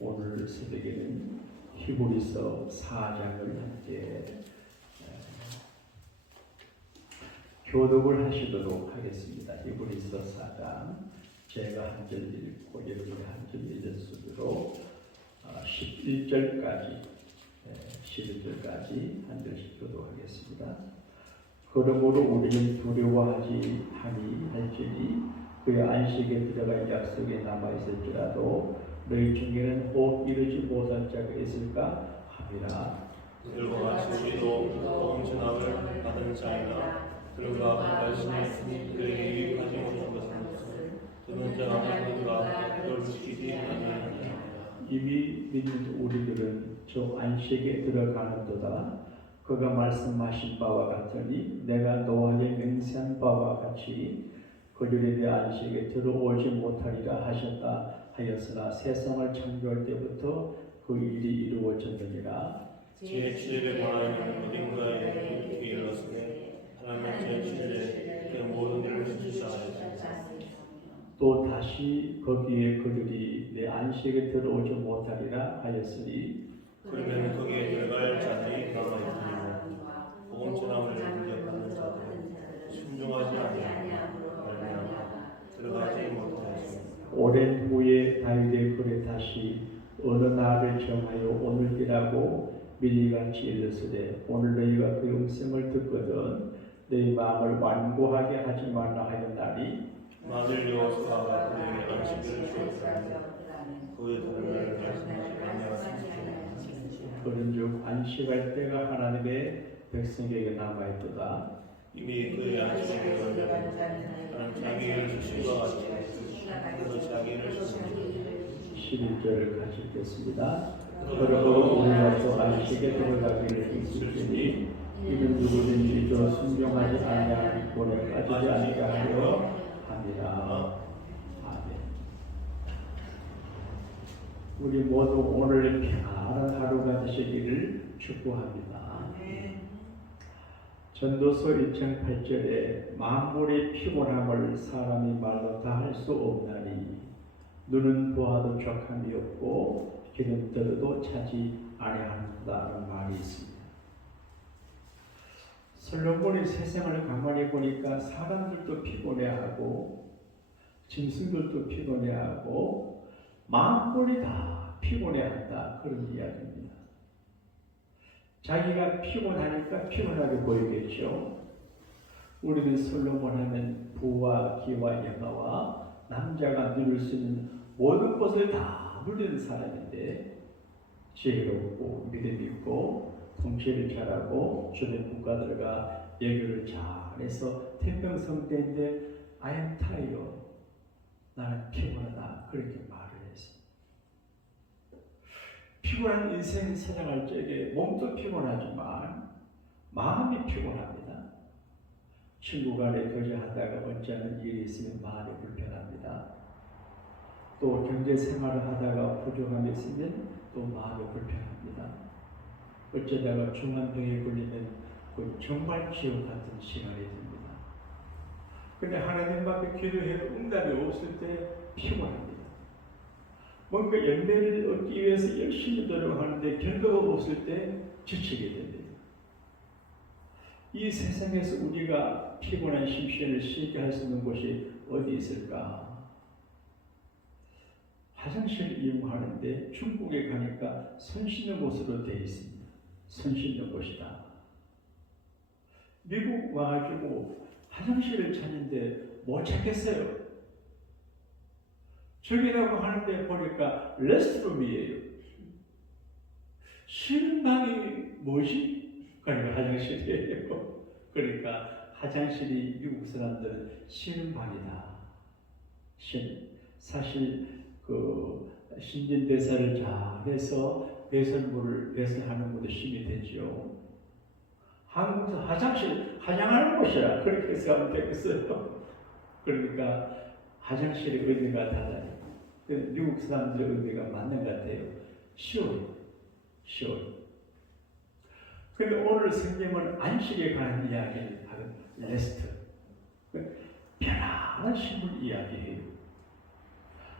오늘 새벽에는 히브리서 4장을 함께 교독을 하시도록 하겠습니다. 히브리서 4장 제가 한 절 읽고 여러분이 한 절 읽었으므로 11절까지 한 절씩 교독하겠습니다. 그러므로 우리는 두려워하지 할지니 그의 안식에 들어갈 약속에 남아있을지라도 너희 중에는 혹 이르지 못한 자가 있을까 함이라. 그들과 같이 우리도 복음 전함을 받은 자이나 그들과 말씀이 그들에게 유익하지 못한 것은 듣는 자가 그들과 그들을 지키지 아니하느니라. 이미 믿는 우리들은 저 안식에 들어가는도다. 그가 말씀하신 바와 같으니 내가 노아에 맹세한 바와 같이 그들이 내 안식에 들어오지 못하리라 하셨다 하였으나 세상을 창조할 때부터 그 일이 이루어졌느니라. 제7절에 말하는 어딘가에 이렇게 일렀으되 하나님은 제7절에 그 모든 일을 지시하였다. 또 다시 거기에 그들이 내 안식에 들어오지 못하리라 하였으니 그러면 거기에 들어갈 자들이 남아있으리라. 복음 전함을 공격하는 자들은 순종하지 아니하므로 말미암아 들어가지 못하였습니다. 오랜 후에 다윗의 글에 다시 어느 날을 정하여 오늘이라고 미리같이 일렀으되 오늘 너희가 그 음성을 듣거든 너희 마음을 완고하게 하지 말라 하였나니 만일 여호수아가 그들에게 안식일을 주었다면 그의 다른 날을 말씀하지 아니하였습니다. 그런즉 안식할 때가 하나님의 백성에게 남아있도다. 이미 그의 안식일에 걸려면 하나님 자기 일을 주신 것 같이 그도 자기 일을 주십니다. 11절을 같이 읽겠습니다. 그러므로 우리가 또 안식에 들어가기를 힘쓰니 이는 누구든지 저 순종하지 아니하는 본에 빠지지 아니하려 함이라. 아멘. 우리 모두 오늘 평안한 하루가 되시기를 축복합니다. 전도서 1장 8절에 만물의 피곤함을 사람이 말로 다 할 수 없나니 눈은 보아도 족함이 없고 귀는 들어도 차지 아니한다는 말이 있습니다. 솔로몬이 세상을 가만히 보니까 사람들도 피곤해하고 짐승들도 피곤해하고 만물이 다 피곤해한다 그런 이야기입니다. 자기가 피곤하니까 피곤하게 보이겠죠. 우리는 솔로몬 하면 부와 기와 영화와 남자가 누릴 수 있는 모든 것을 다 누리는 사람인데 지혜롭고 믿음 있고 통치를 잘하고 주변 국가들과 예교를 잘해서 태평성대인데 I am tired. 나는 피곤하다. 그렇게 말을 했습니다. 피곤한 인생 살아갈 적에 몸도 피곤하지만 마음이 피곤합니다. 친구 간에 교제하다가 언짢은 일이 있으면 마음이 불편합니다. 또 경제 생활을 하다가 부족함이 있으면 또 마음이 불편합니다. 어쩌다가 중환병에 걸리면 정말 지옥 같은 시간이 됩니다. 그런데 하나님 앞에 기도해도 응답이 없을 때 피곤합니다. 뭔가 열매를 얻기 위해서 열심히 노력하는데 결과가 없을 때 지치게 됩니다. 이 세상에서 우리가 피곤한 심신을 쉬게 할 수 있는 곳이 어디 있을까? 화장실을 이용하는데 중국에 가니까 손 씻는 곳으로 되어 있습니다. 손 씻는 곳이다. 미국 와가지고 화장실을 찾는데 못 찾겠어요. 저기라고 하는데 보니까 레스트룸이에요. 쉬는 방이 뭐지? 그러니까 화장실이에요. 그러니까 화장실이 미국 사람들은 쉬는 방이다. 사실 그 신진대사를 잘해서 배설하는 것도 힘이 되지요. 한국에서 화장실 화장하는 곳이라 그렇게 해서 하면 되겠어요. 그러니까 화장실의 의미가 달라요. 미국 사람들의 의미가 맞는 것 같아요. 쉬워요. 그런데 오늘 성경은 안식에 관한 이야기를 하는 레스트. 편안한 식물 이야기예요.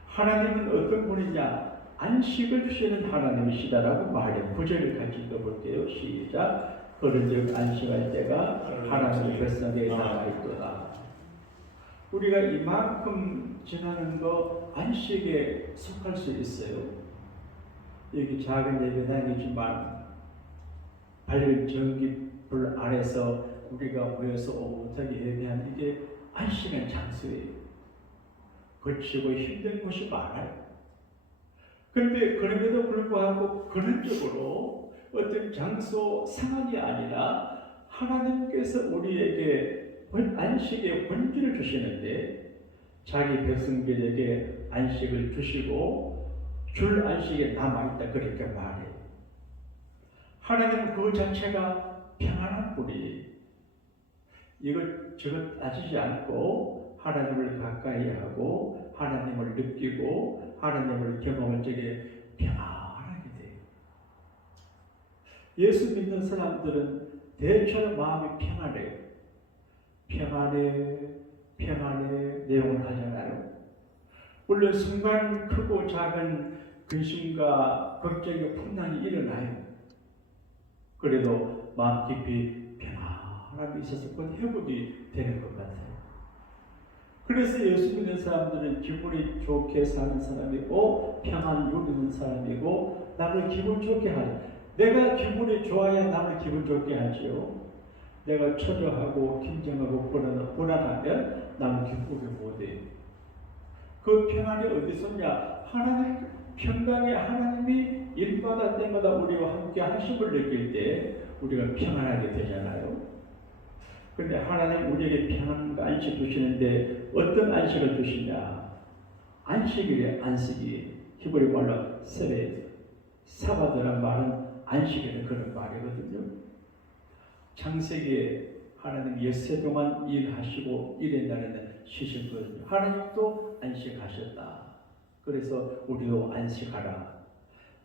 하나님은 어떤 분이냐? 안식을 주시는 하나님이시다라고 말해요. 구절을 같이 읽어볼게요. 시작. 그런즉 안식할 때가 하나님의 백성에게 남아있도다. 우리가 이만큼 지나는 거 안식에 속할 수 있어요. 여기 작은 예배당이지만 밝은 전기불 아래서 우리가 모여서 오붓하게 예배하는 이게 안식한 장소예요. 거치고 힘든 곳이 많아요. 그런데 그럼에도 불구하고 근원적으로 어떤 장소 상황이 아니라 하나님께서 우리에게 안식의 본질을 주시는데 자기 백성들에게 안식을 주시고 줄 안식에 남아있다 그렇게 말해요. 하나님은 그 자체가 평안한 분이 이것 저것 따지지 않고 하나님을 가까이 하고 하나님을 느끼고 하나님을 경험할 적에 평안하게 돼요. 예수 믿는 사람들은 대체로 마음이 평안해요. 평안해 내용을 하잖아요. 물론 순간 크고 작은 근심과 걱정과 풍랑이 일어나요. 그래도 마음 깊이 평안함이 있어서 곧 회복이 되는 것 같아요. 그래서 예수 믿는 사람들은 기분이 좋게 사는 사람이고 평안을 누리는 사람이고 남을 기분 좋게 하죠. 내가 기분이 좋아야 남을 기분 좋게 하지요. 내가 초조하고 긴장하고 불안하면 남을 기쁘게 못해요. 그 평안이 어디서 있냐? 하나님 평강의 하나님이 일마다 때마다 우리와 함께 하심을 느낄 때 우리가 평안하게 되잖아요. 그런데 하나님 우리에게 평안과 안식 주시는데 어떤 안식을 주시냐? 안식일에 안식이 히브리 말로 세베 사바드란 말은 안식일에 그런 말이거든요. 창세기에 하나님 엿새 동안 일하시고 일의 날에는 쉬셨거든요. 하나님도 안식하셨다. 그래서 우리도 안식하라.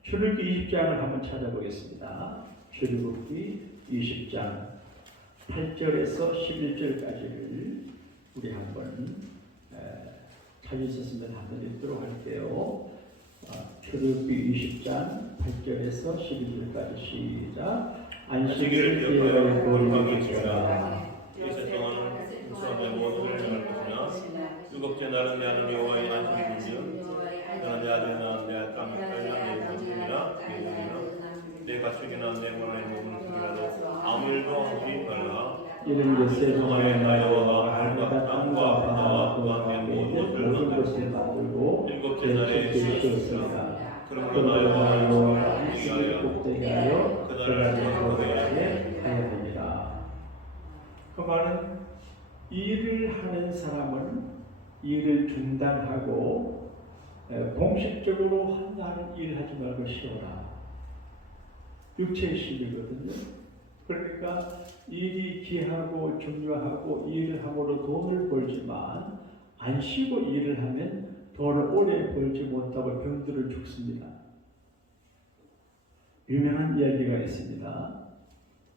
출애굽기 20장을 한번 찾아보겠습니다. 출애굽기 20장 8절에서 11절까지를 우리 한번 찾으셨으면 한번 읽도록 할게요. 출애굽기 20장 8절에서 11절까지 시작. 안식일을 기억하여 거룩하게 지켜라. 이세 동안 수업의 모든 일을 할 것이나 일곱째 날은 내 하나님 여호와의 안식일이며 너는 내 아들이나 내 딸이나 내 손주이나 내 종이나 내 가축이나 내 몸의 모든 소리라도 아무 일도 하지 말라. 이는 엿새 동안에 나 여호와가 하늘과 땅과 바다와 그 안에 모든 것을 만들고 일곱째 날에 쉬었습니다. 그러므로 나 여호와가 안식일을 복되게 하여 그날을 거룩하게 하여 됩니다. 그 말은 일을 하는 사람은 일을 중단하고 공식적으로 한다는 일 하지 말고 쉬어라. 육체의 쉼이거든요. 그러니까 일이 귀하고 중요하고 일을 함으로 돈을 벌지만 안 쉬고 일을 하면 돈을 오래 벌지 못하고 병들어 죽습니다. 유명한 이야기가 있습니다.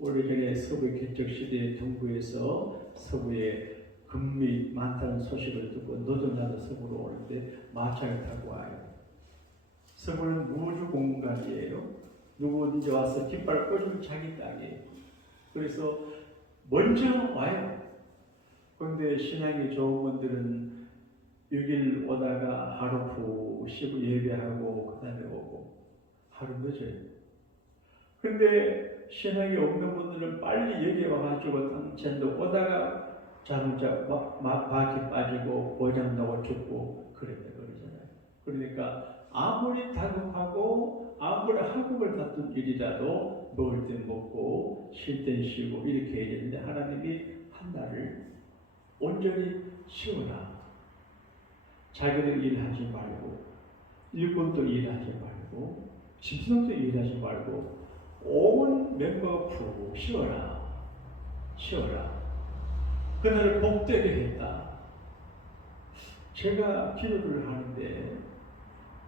오래전에 서부 개척시대의 동부에서 서부에 금이 많다는 소식을 듣고 너도 나도 서부로 오는데 마차를 타고 와요. 서부는 우주 공간이에요. 누구든지 와서 깃발 꽂으면 자기 땅이에요. 그래서 먼저 와요. 그런데 신앙이 좋은 분들은 6일 오다가 하루 푹 쉬고 예배하고 그 다음에 오고 하루 늦어요. 근데 신앙이 없는 분들은 빨리 여기 와가지고 당천도 오다가 자동차 바퀴 빠지고 고장나고 죽고 그랬다 그러잖아요. 그러니까 아무리 다급하고 아무리 학업을 다툰 일이라도 먹을 때 먹고 쉴 땐 쉬고 이렇게 해야 되는데 하나님이 한 날을 온전히 쉬어라. 자기는 일하지 말고 일꾼도 일하지 말고 집사도 일하지 말고 온 멤버가 푹 쉬어라. 그날을 복되게 했다. 제가 기도를 하는데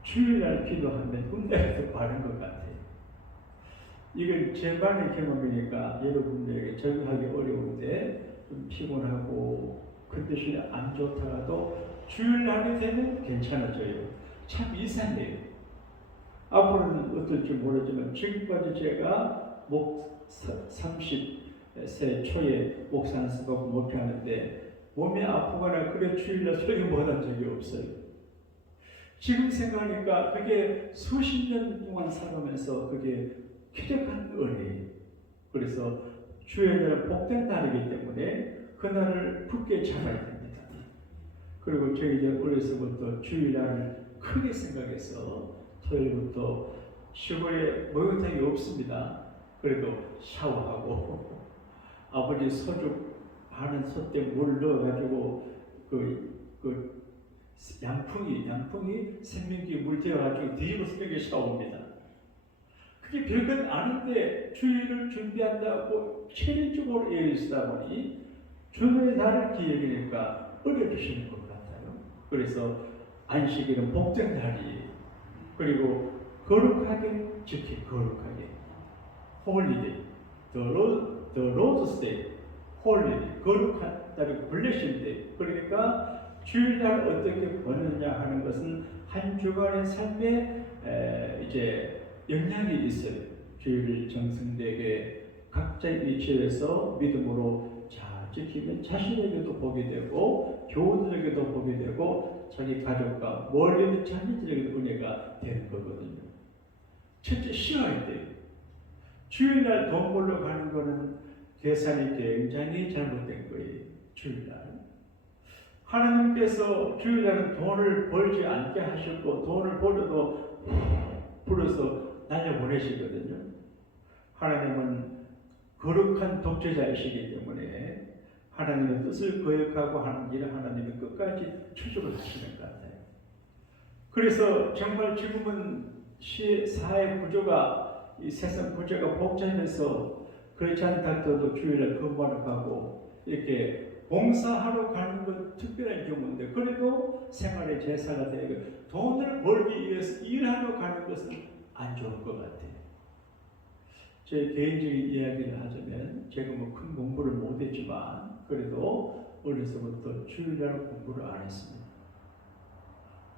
주일날 기도하면 은혜가 더 많은 것 같아요. 이건 제만의 경험이니까 여러분들에게 적용하기 어려운데 좀 피곤하고 컨디션이 안 좋더라도 주일날이 되면 괜찮아져요. 참 이상해요. 앞으로는 어떨지 모르지만 지금까지 제가 30세 초에 목사 연습하고 목회하는데 몸이 아프거나 그래 주일날 소리 못한 적이 없어요. 지금 생각하니까 그게 수십 년 동안 살아오면서 그게 쾌적한 은혜예요. 그래서 주일날은 복된 날이기 때문에 그날을 굳게 잡아야 됩니다. 그리고 저희들 어려서부터 주일날을 크게 생각해서 토요일부터 시골에 목욕탕이 없습니다. 그래도 샤워하고 아버지 소죽 하는 솥에 물 넣어가지고 그 양풍이 생명기 물 데워가지고 뒤집어서 여기 샤워합니다. 그게 별건 아닌데 주일을 준비한다고 체력적으로 애쓰다 보니 주님의 날을 기억하니까 어려주시는 것 같아요. 그래서 안식일은 복된 날이 그리고 거룩하게 지키 거룩하게 홀리데이 the Lord's Day 홀리데이 거룩한 날이 블레싱데이 그러니까 주일날 어떻게 보느냐 하는 것은 한 주간의 삶에 이제 영향이 있어요. 주일을 정성되게 각자의 위치에서 믿음으로 잘 지키면 자신에게도 복이 되고 교우들에게도 복이 되고 자기 가족과 멀리 있는 자녀들에게도 은혜가 되는 거거든요. 첫째 쉬어야 돼요. 주일날 돈 벌러 가는 거는 계산이 굉장히 잘못된 거예요. 주일날 하나님께서 주일날은 돈을 벌지 않게 하셨고 돈을 벌어도 불어서 날려보내시거든요. 하나님은 거룩한 독재자이시기 때문에 하나님의 뜻을 거역하고 하는 일을 하나님이 끝까지 추적을 하시는 것 같아요. 그래서 정말 지금은 사회 구조가 이 세상 구조가 복잡해서 그렇지 않다도 주일날 근무하러 가고 이렇게 봉사하러 가는 건 특별한 경우인데 그래도 생활의 제사가 되고 돈을 벌기 위해서 일하러 가는 것은 안 좋은 것 같아요. 제 개인적인 이야기를 하자면 제가 뭐 큰 공부를 못했지만 그래도 어려서부터 주일날 공부를 안 했습니다.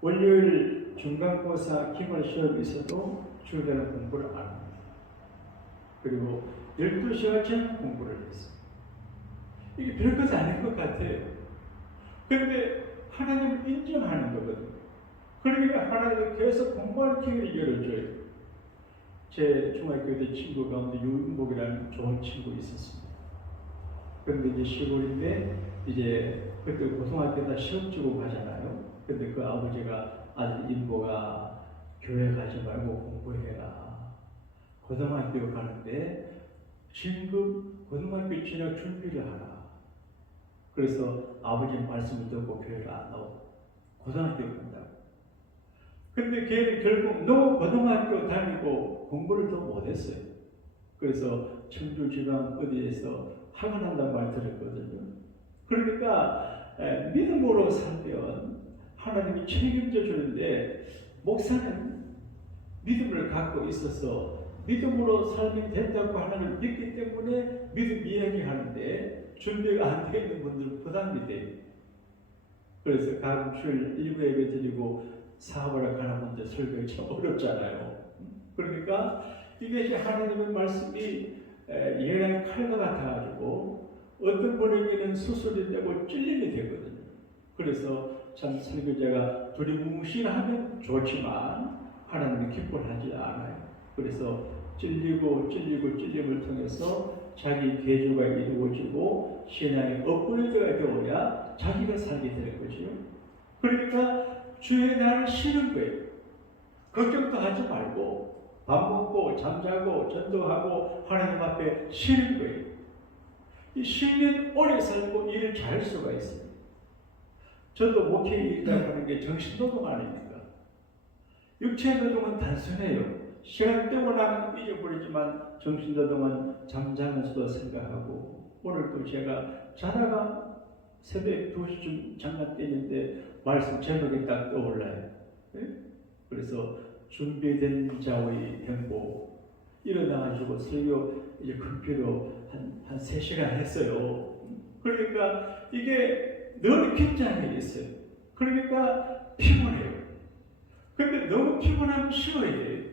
월요일 중간고사 기말 시험이 있어도 주일날 공부를 안 합니다. 그리고 12시간째 공부를 했어요. 이게 별것 아닌 것 같아요. 그런데 하나님을 인정하는 거거든요. 그러니까 하나님은 계속 공부할 기회를 열어줘요. 제 중학교 때 친구 가운데 유은복이라는 좋은 친구 있었습니다. 그런데 이제 시골인데 이제 그때 고등학교 다 시험 치고 가잖아요. 근데 그 아버지가 아들 인보가 교회 가지 말고 공부해라. 고등학교 가는데 지금 고등학교 진학 준비를 하라. 그래서 아버지 말씀을 듣고 교회를 안 나오고 고등학교 간다고. 근데 걔는 결국 너무 고등학교 다니고 공부를 더 못했어요. 그래서 청주 지방 어디에서 학원한다는 말 들었거든요. 그러니까 믿음으로 살면 하나님이 책임져 주는데 목사는 믿음을 갖고 있어서 믿음으로 살면 된다고 하나님을 믿기 때문에 믿음 이야기하는데 준비가 안 되어 있는 분들은 부담이 돼요. 그래서 가끔 주일 일부 예배 드리고 사업을 가는 분들 설교가 참 어렵잖아요. 그러니까 이게 하나님의 말씀이 예랑 칼과 같아가지고 어떤 분에게는 수술이 되고 찔림이 되거든요. 그래서 참 설교자가 두리뭉실하면 좋지만 하나님이 기뻐하지 않아요. 그래서 찔림을 통해서 자기 계조가 이루어지고 신앙의 업그레이드가 되어야 자기가 살게 되는 거죠. 그러니까 주의 날을 쉬는 거예요. 걱정도 하지 말고 밥 먹고 잠자고 전도하고 하나님 앞에 쉬는 거예요. 이 쉬면 오래 살고 일을 잘할 수가 있어요. 저도 목회 일이라고 하는 게 정신노동 아닙니까? 육체노동은 단순해요. 시간 때고 나면 잊어버리지만 정신노동은 잠자면서도 생각하고 오늘도 제가 자다가 새벽 2시쯤 잠깐 깨는데 말씀 제목이 딱 떠올라요. 네? 그래서 준비된 자의 행복 일어나가지고 설교 이제 급기로 한 3시간 했어요. 그러니까 이게 늘 긴장이 있어요. 그러니까 피곤해요. 근데 너무 피곤하면 쉬어야 돼요.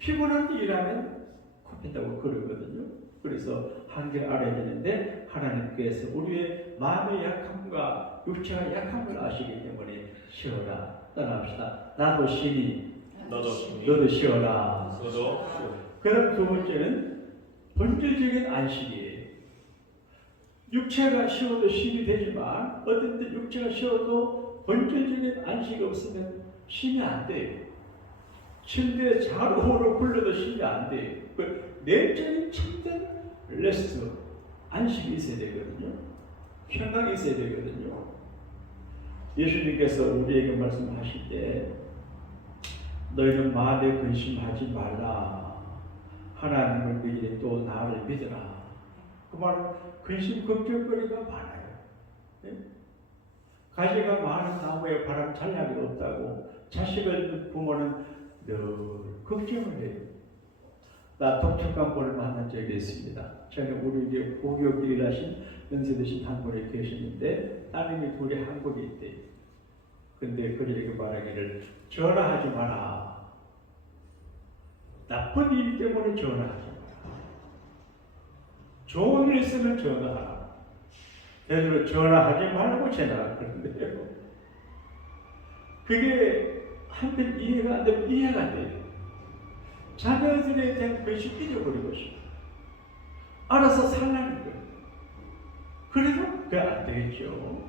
피곤한데 일하면 코핀다고 그러거든요. 그래서 한결 알아야 되는데 하나님께서 우리의 마음의 약함과 육체가 약함을 아시기 때문에 쉬어라. 떠납시다. 나도 쉬니 너도 쉬어라. 그럼 두 번째는 본질적인 안식이에요. 육체가 쉬어도 쉼이 되지만 어떤 때 육체가 쉬어도 본질적인 안식이 없으면 쉼이 안 돼요. 침대에 자루로 굴러도 쉼이 안 돼요. 그 내적인 참된 레스트, 안식이 있어야 되거든요. 평강이 있어야 되거든요. 예수님께서 우리에게 말씀하실 때 너희는 마음에 근심하지 말라. 하나님을 믿으니 또 나를 믿으라. 그 말은 근심 걱정거리가 많아요. 네? 가지가 많은 나무에 바람 잘 날이 없다고 자식을 낳는 부모는 늘 걱정을 해요. 나 독특한 분을 만난 적이 있습니다. 저는 우리에게 고교 일하신 연세 드신 한 분이 계시는데 따님이 둘이 한국에 있대요. 근데 그에게 말하기를 전화하지 마라. 나쁜 일 때문에 전화하지 마라. 좋은 일 있으면 전화하라. 예를 들어 전화하지 말고 전화하라 그러는데요. 그게 한편 이해가 안 되면 이해가 안 돼요. 자녀들에 대한 근심 잊어버리고 싶어. 알아서 살라는 거예요. 그래도 그게 안 되겠죠.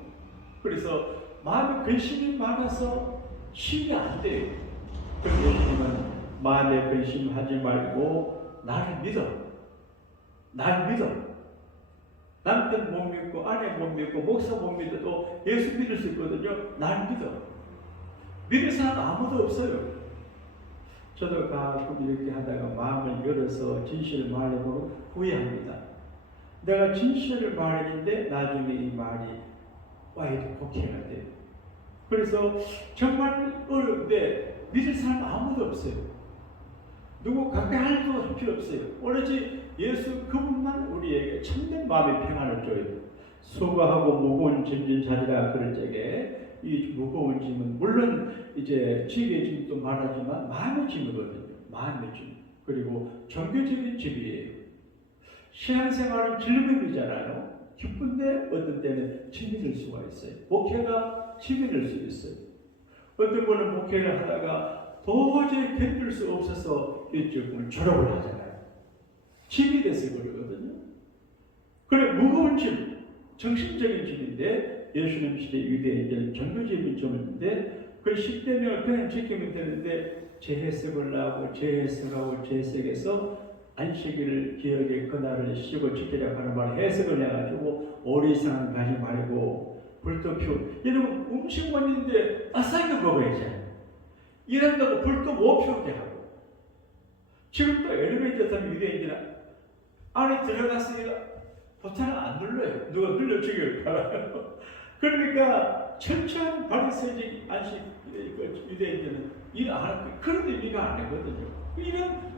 그래서 마음에 근심이 많아서 쉼이 안 돼요. 그래서 예수님은 마음에 근심하지 말고 나를 믿어. 날 믿어. 남편 못 믿고 아내 못 믿고 목사 못 믿어도 예수 믿을 수 있거든요. 날 믿어. 믿는 사람 아무도 없어요. 저도 가끔 이렇게 하다가 마음을 열어서 진실을 말해보면 후회합니다. 내가 진실을 말했는데 나중에 이 말이 와이드 폭행을 돼요. 그래서 정말 어려운데 믿을 사람 아무도 없어요. 누구 가까이 할 필요 없어요. 오로지 예수 그분만 우리에게 참된 마음의 평안을 줘요. 수고하고 무거운 짐진 자리라 그럴 적에 이 무거운 짐은 물론 이제 지의 짐도 말하지만 마음의 짐이거든요. 마음의 짐. 그리고 종교적인 짐이에요. 신앙생활은 즐거움이잖아요. 기쁜데 어떤 때는 짐이 될 수가 있어요. 목회가 짐이 될 수 있어요. 어떤 분은 목회를 하다가 도저히 견딜 수 없어서 일주일 졸업을 하잖아요. 짐이 돼서 그러거든요. 그래 무거운 짐, 정신적인 짐인데 예수님 시대 유대인들은 종교적인 짐인데 그 10대명을 그냥 지키면 되는데 재해석을 하고 재해석하고 재해석해서 안식일을 기억에 그날을 쉬고 지키려고 하는 말 해석을 해가지고 오리상을 가지 말고 불도 피우. 여러분 음식 먹는데 아싸게 먹어야지. 일한다고 불도 못 피우게 하고. 지금 또 엘리베이터 타면 유대인들은 안에 들어갔으니까 버튼을 안 눌러요. 누가 눌러주길 바라요. 그러니까 철저한 바리새인적 안식 유대인들은 일 안 하고 그런 의미가 아니거든요. 이런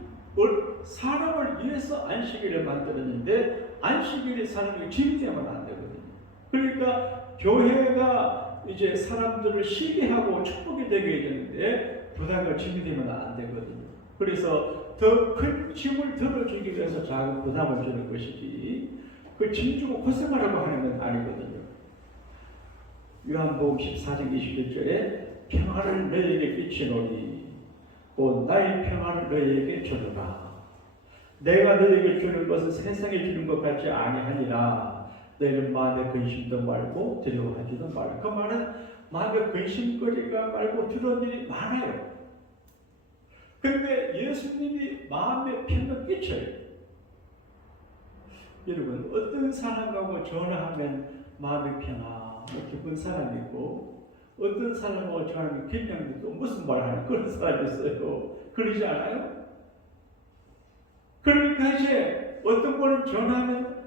사람을 위해서 안식일을 만들었는데 안식일이 사람에게 짐이 되면 안 되거든요. 그러니까 교회가 이제 사람들을 쉬게 하고 축복이 되게 되는데 부담과 짐이 되면 안 되거든요. 그래서 더 큰 짐을 덜어주기 위해서 작은 부담을 주는 것이지 그 짐 주고 고생하라고 하는 건 아니거든요. 요한복음 14장 21절에 평안을 너희에게 끼치노니 곧 나의 평안을 너희에게 주노라. 내가 너희에게 주는 것은 세상에 주는 것 같지 아니하니라. 너희는 마음에 근심도 말고 두려워하지도 말라. 그 말은 마음에 근심거리가 말고 두려운 일이 많아요. 그런데 예수님이 마음에 평안 끼쳐요. 여러분 어떤 사람하고 전화하면 마음의 평안, 기쁜 사람이 있고 어떤 사람하고 전화하면 그냥 또 무슨 말하는 그런 사람이 있어요. 그러지 않아요? 그러니까 이제 어떤 분은 전화하면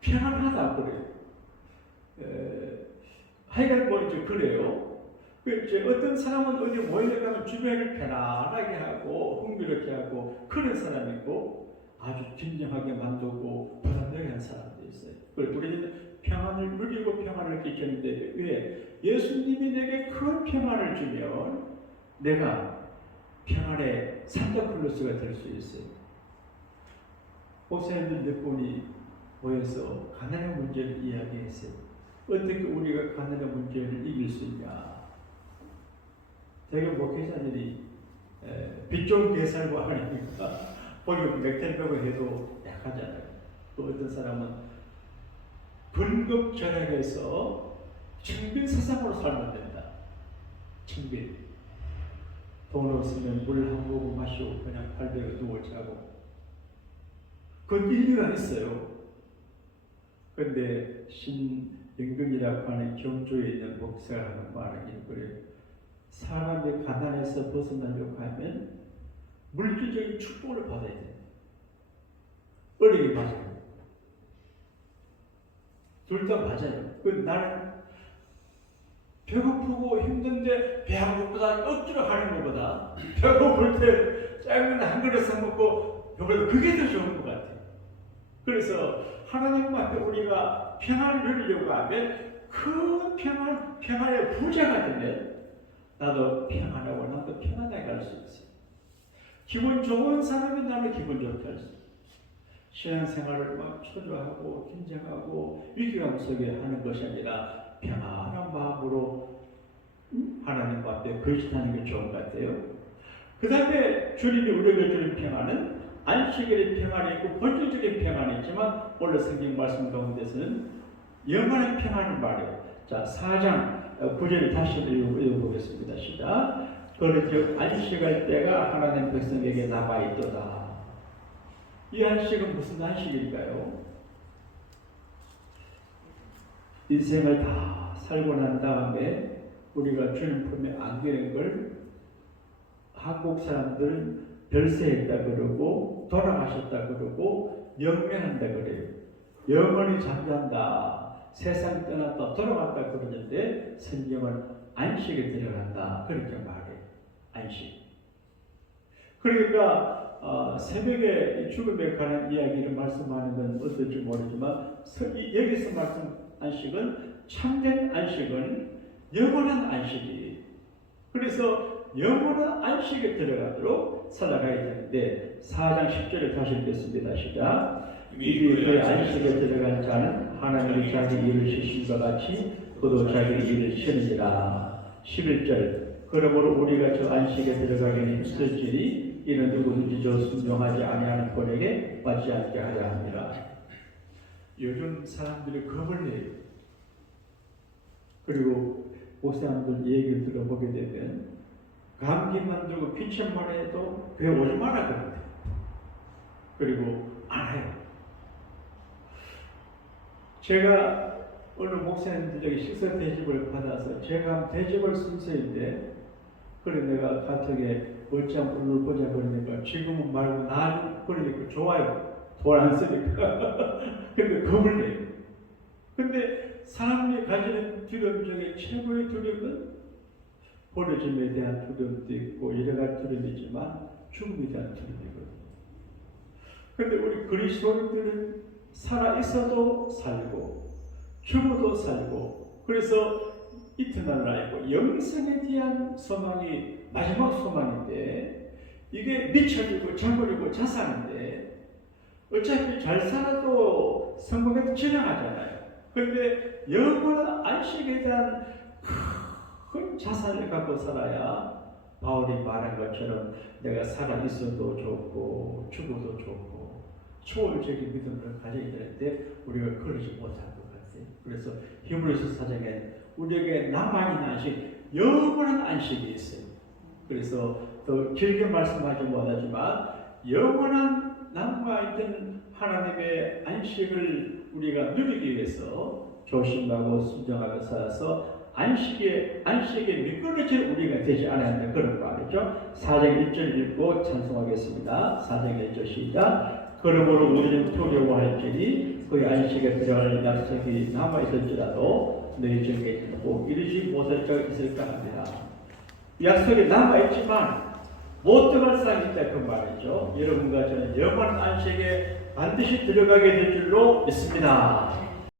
평안하다 그래요. 하여간 뭐 이제 그래요. 이제 어떤 사람은 어디 모임에 가면 주변을 편안하게 하고 흥미롭게 하고 그런 사람이 있고 아주 진정하게 만들고 부담되게 하는 사람도 있어요. 그리고 우리는 평안을 누리고 평안을 끼쳤는데 왜? 예수님이 내게 큰 평안을 주면 내가 평안에 산타클로스가 될 수 있어요. 목사님들 몇 분이 모여서 가난의 문제를 이야기했어요. 어떻게 우리가 가난의 문제를 이길 수 있냐. 대개 목회자들이 빚 좋은 개살고 하니까 보리고 맥달벽을 해도 약하잖아요. 또 어떤 사람은 분급절약해서 청빈 세상으로 살면 된다. 청빈. 돈 없으면 물 한 모금 마시고 그냥 발베어 누워 자고. 그건 일리가 있어요. 그런데 신영근이라고 하는 경주에 있는 목사가 하는 말은 그래요. 사람이 가난에서 벗어나려고 하면 물질적인 축복을 받아야 돼요. 어리게 맞아요. 둘 다 맞아요. 나는 배고프고 힘든데 배 안 고프다 억지로 하는 것보다 배고플 때 작은 한 그릇 먹고 배고프다 그게 더 좋은 것 같아요. 그래서 하나님 앞에 우리가 평안을 누리려고 하면 그 평안의 부자가 되면 나도 평안하고 나도 평안하게 갈 수 있어요. 기분 좋은 사람이 나는 기분 좋게 할 수 있어요. 신앙생활을 막 초조하고 긴장하고 위기감 속에 하는 것이 아니라 평안한 마음으로 하나님 앞에 거짓하는 게 좋은 것 같아요. 그 다음에 주님이 우리에게 주는 평안은 안식일의 평안이 있고 본질적인 평안이 있지만 오늘 성경 말씀 가운데서는 영원한 평안을 말해요. 자, 4장 9절을 다시 읽어보겠습니다. 시작. 그렇게 안식할 때가 하나님 백성에게 남아있도다. 이 안식은 무슨 안식일까요? 인생을 다 살고 난 다음에 우리가 주님 품에 안기는 걸 한국 사람들은 별세했다 그러고 돌아가셨다 그러고 영면한다 그래요. 영원히 잠잔다. 세상 떠났다 돌아갔다 그러는데 성경은 안식에 들어간다 그렇게 말해요. 안식. 그러니까 새벽에 죽음에 관한 이야기를 말씀하는 건 어떨지 모르지만 여기서 말씀 안식은 참된 안식은 영원한 안식이. 그래서 영원한 안식에 들어가도록 살아가야 되는데 4장 10절을 다시 읽겠습니다. 시작. 이미 그의 안식에 들어간 자는 하나님이 자기 일을 쉬신 것 같이 그도 자기 일을 쉬느니라. 11절. 그러므로 우리가 저 안식에 들어가기는 힘쓸지니 이는 누구든지 저 순종하지 아니하는 권에게 받지 않게 하려 합니다. 요즘 사람들이 겁을 내요. 그리고 목사님들 얘기를 들어보게 되면 감기만 들고 피천만 해도 배 오지 마라 그러는데 그리고 안 해요. 제가 어느 목사님들에게 식사 대접을 받아서 제가 대접을 순서인데 그래 내가 카톡에 어쩜 오늘 보자 그러니까 지금은 말고 나중 그러니까 좋아요. 돈 안 쓰니까. 근데 겁을 내요. 근데 사람이 가지는 두려움 중에 최고의 두려움은 버려짐에 대한 두려움도 있고 여러 가지 두려움이 있지만 죽음에 대한 두려움이거든요. 근데 우리 그리스도인들은 살아 있어도 살고 죽어도 살고 그래서 이튿날 알고 영생에 대한 소망이 마지막 소망인데 이게 미쳐지고 저버리고 자산인데 어차피 잘 살아도 성공해도 지나가잖아요. 그런데 영원한 안식에 대한 큰 자산을 갖고 살아야 바울이 말한 것처럼 내가 살아 있어도 좋고 죽어도 좋고 초월적인 믿음을 가져야 되는데 우리가 그러지 못한 것 같아요. 그래서 히브리서 4장에 우리에게 남아있는 안식, 영원한 안식이 있어요. 그래서 더 길게 말씀하지 못하지만 영원한 남아있던 하나님의 안식을 우리가 누리기 위해서 조심하고 순종하며 살아서 안식에 미끄러질 우리가 되지 않아야 하는 그런 말이죠. 4장 1절 읽고 찬송하겠습니다. 4장 1절 시작. 그러므로 우리는 두려워할지니 그의 안식에 들어갈 약속이 남아있을지라도 너희 중에 꼭 이루지 못할 자 있을까 합니다. 약속이 남아있지만 못 들어갈 사람이 있다 그 말이죠. 여러분과 저는 영원한 안식에 반드시 들어가게 될 줄로 믿습니다.